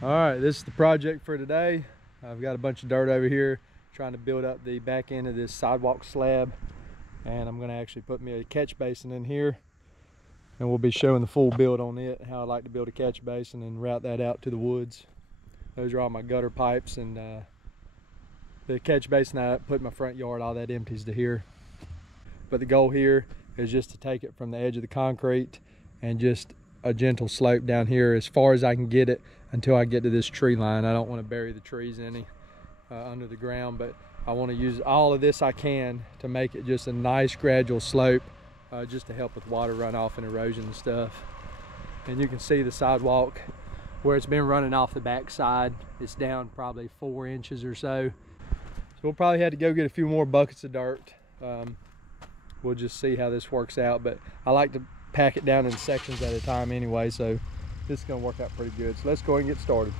All right, this is the project for today. I've got a bunch of dirt over here trying to build up the back end of this sidewalk slab, and I'm going to actually put me a catch basin in here, and we'll be showing the full build on it, how I like to build a catch basin and route that out to the woods. Those are all my gutter pipes, and the catch basin I put in my front yard, all that empties to here. But the goal here is just to take it from the edge of the concrete and just a gentle slope down here as far as I can get it until I get to this tree line. I don't want to bury the trees any under the ground, but I want to use all of this I can to make it just a nice gradual slope, just to help with water runoff and erosion and stuff. And you can see the sidewalk where it's been running off the back side. It's down probably 4 inches or so. So we'll probably have to go get a few more buckets of dirt. We'll just see how this works out, but I like to pack it down in sections at a time anyway, so this is going to work out pretty good. So let's go ahead and get started.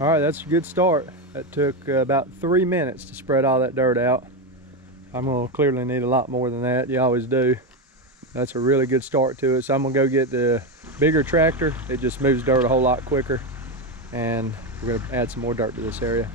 All right, that's a good start. That took about 3 minutes to spread all that dirt out. I'm gonna clearly need a lot more than that. You always do. That's a really good start to it. So I'm gonna go get the bigger tractor. It just moves dirt a whole lot quicker. And we're gonna add some more dirt to this area.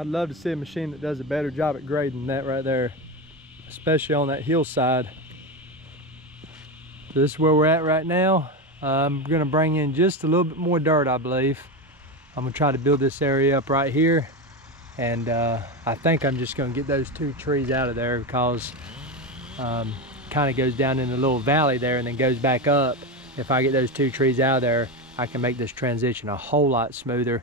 I'd love to see a machine that does a better job at grading that right there, especially on that hillside. So this is where we're at right now. I'm gonna bring in just a little bit more dirt, I believe. I'm gonna try to build this area up right here. And I think I'm just gonna get those 2 trees out of there because kind of goes down in a little valley there and then goes back up. If I get those 2 trees out of there, I can make this transition a whole lot smoother.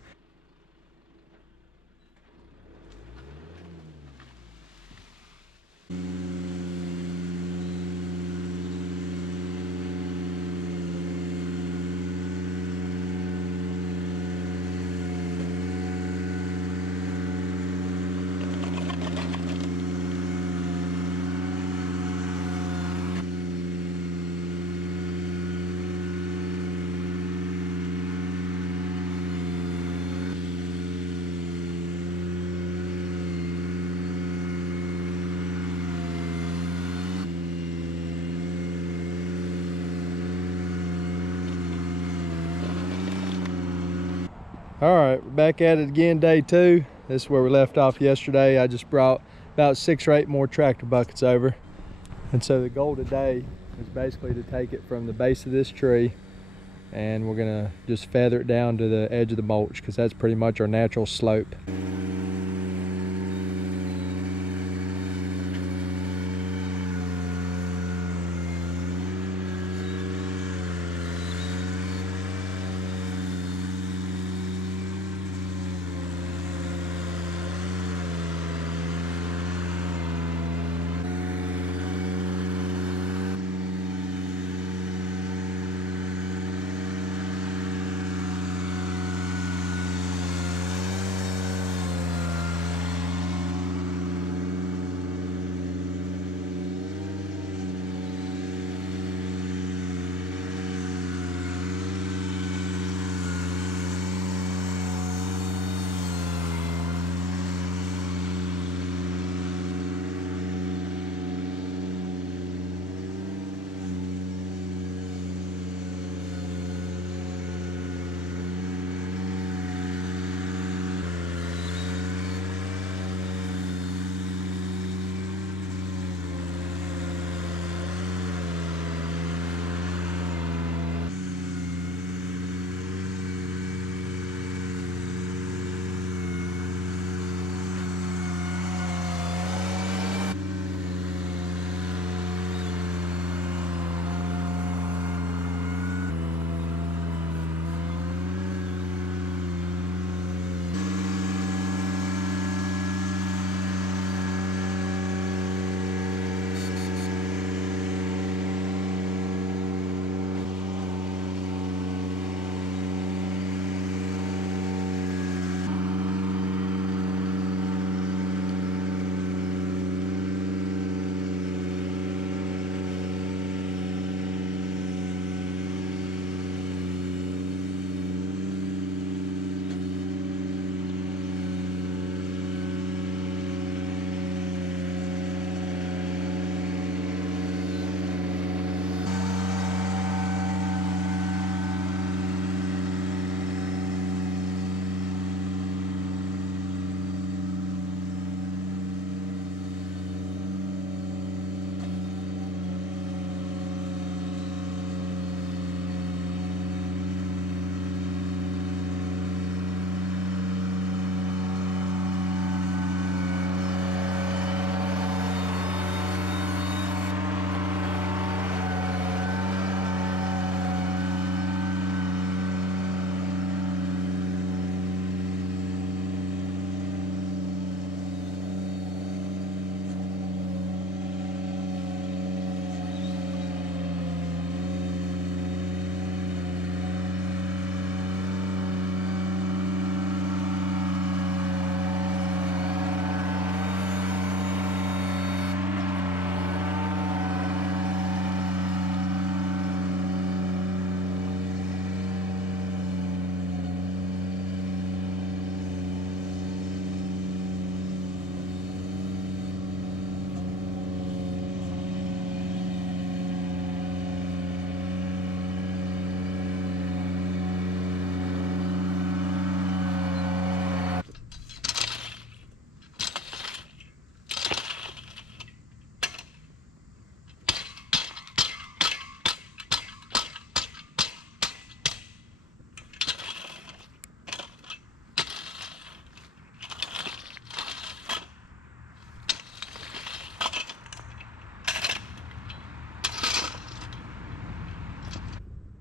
All right, we're back at it again, day 2. This is where we left off yesterday. I just brought about 6 or 8 more tractor buckets over. And so the goal today is basically to take it from the base of this tree, and we're gonna just feather it down to the edge of the mulch because that's pretty much our natural slope.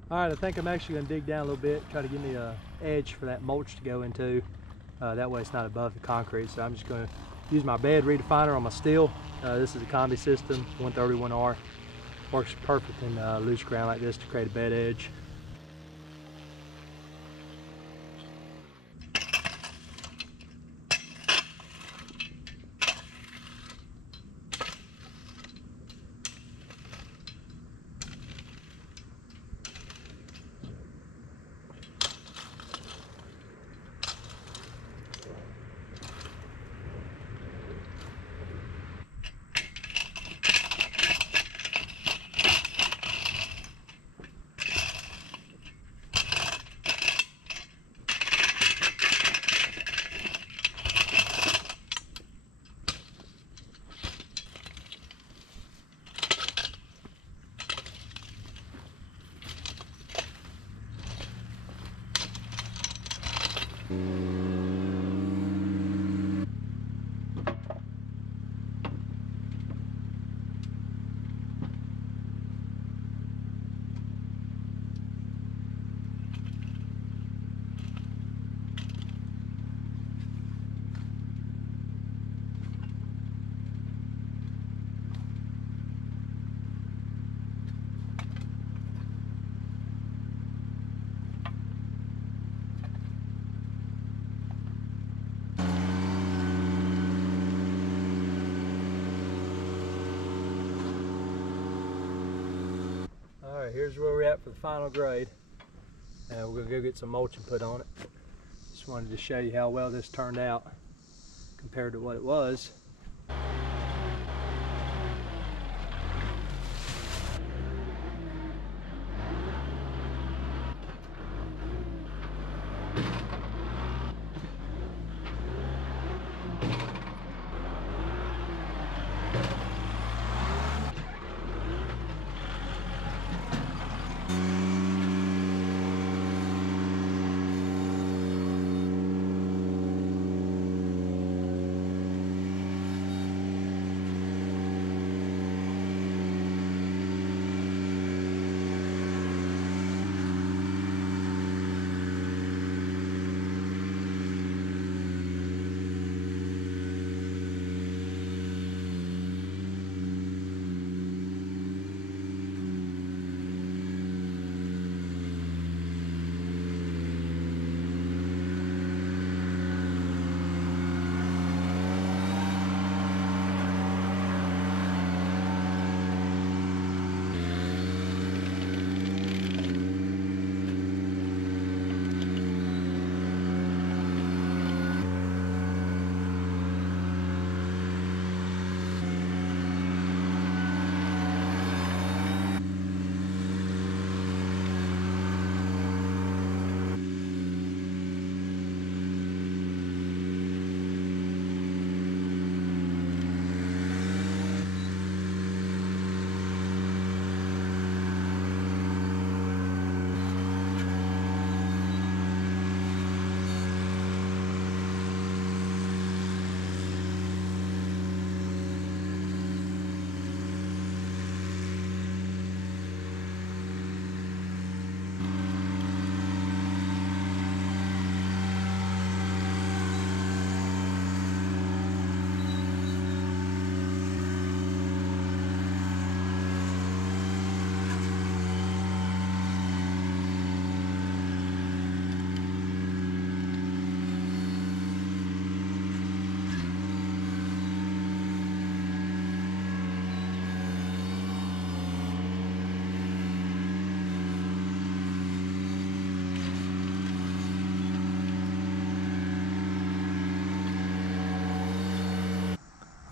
All right, I think I'm actually gonna dig down a little bit, try to give me a edge for that mulch to go into. That way it's not above the concrete. So I'm just gonna use my bed redefiner on my steel. This is a combi system, 131R. Works perfect in loose ground like this to create a bed edge. Alright, here's where we're at for the final grade. And we're gonna go get some mulch and put on it. Just wanted to show you how well this turned out compared to what it was.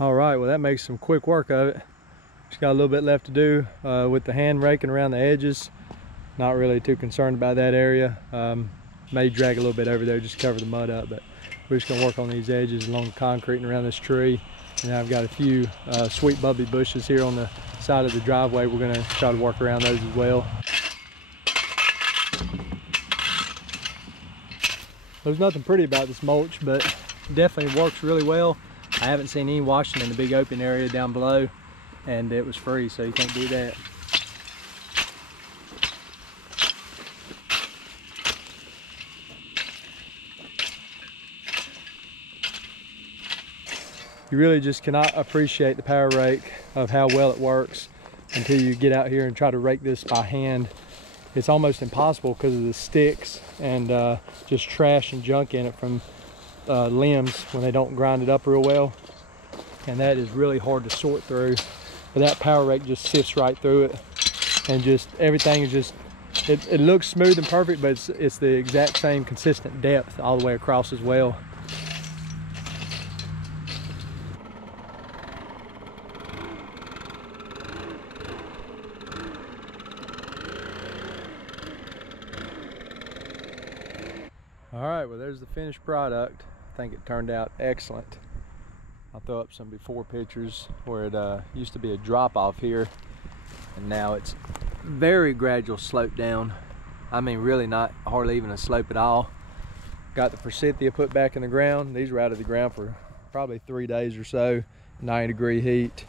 All right, well that makes some quick work of it. Just got a little bit left to do with the hand raking around the edges. Not really too concerned about that area. May drag a little bit over there just to cover the mud up, but we're just gonna work on these edges along the concrete and around this tree. And I've got a few sweet bubbly bushes here on the side of the driveway. We're gonna try to work around those as well. There's nothing pretty about this mulch, but it definitely works really well. I haven't seen any washing in the big open area down below, and it was free, so you can't do that. you really just cannot appreciate the power rake of how well it works until you get out here and try to rake this by hand. It's almost impossible because of the sticks and just trash and junk in it from limbs when they don't grind it up real well. And that is really hard to sort through. But that power rake just sifts right through it, and just everything is just, it looks smooth and perfect, but it's the exact same consistent depth all the way across as well. All right, well, there's the finished product. I think it turned out excellent. I'll throw up some before pictures where it used to be a drop off here, and now it's very gradual slope down. I mean, really not hardly even a slope at all. Got the forsythia put back in the ground. These were out of the ground for probably 3 days or so, 90-degree heat.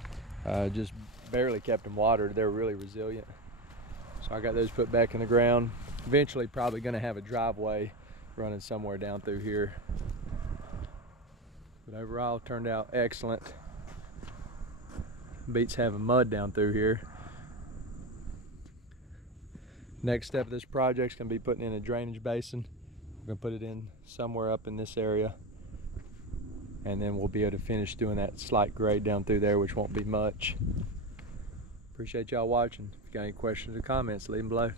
Just barely kept them watered. They're really resilient. So I got those put back in the ground. Eventually probably gonna have a driveway running somewhere down through here. But overall, turned out excellent. Beats having mud down through here. Next step of this project is going to be putting in a drainage basin. We're going to put it in somewhere up in this area, and then we'll be able to finish doing that slight grade down through there, which won't be much. Appreciate y'all watching. If you got any questions or comments, leave them below.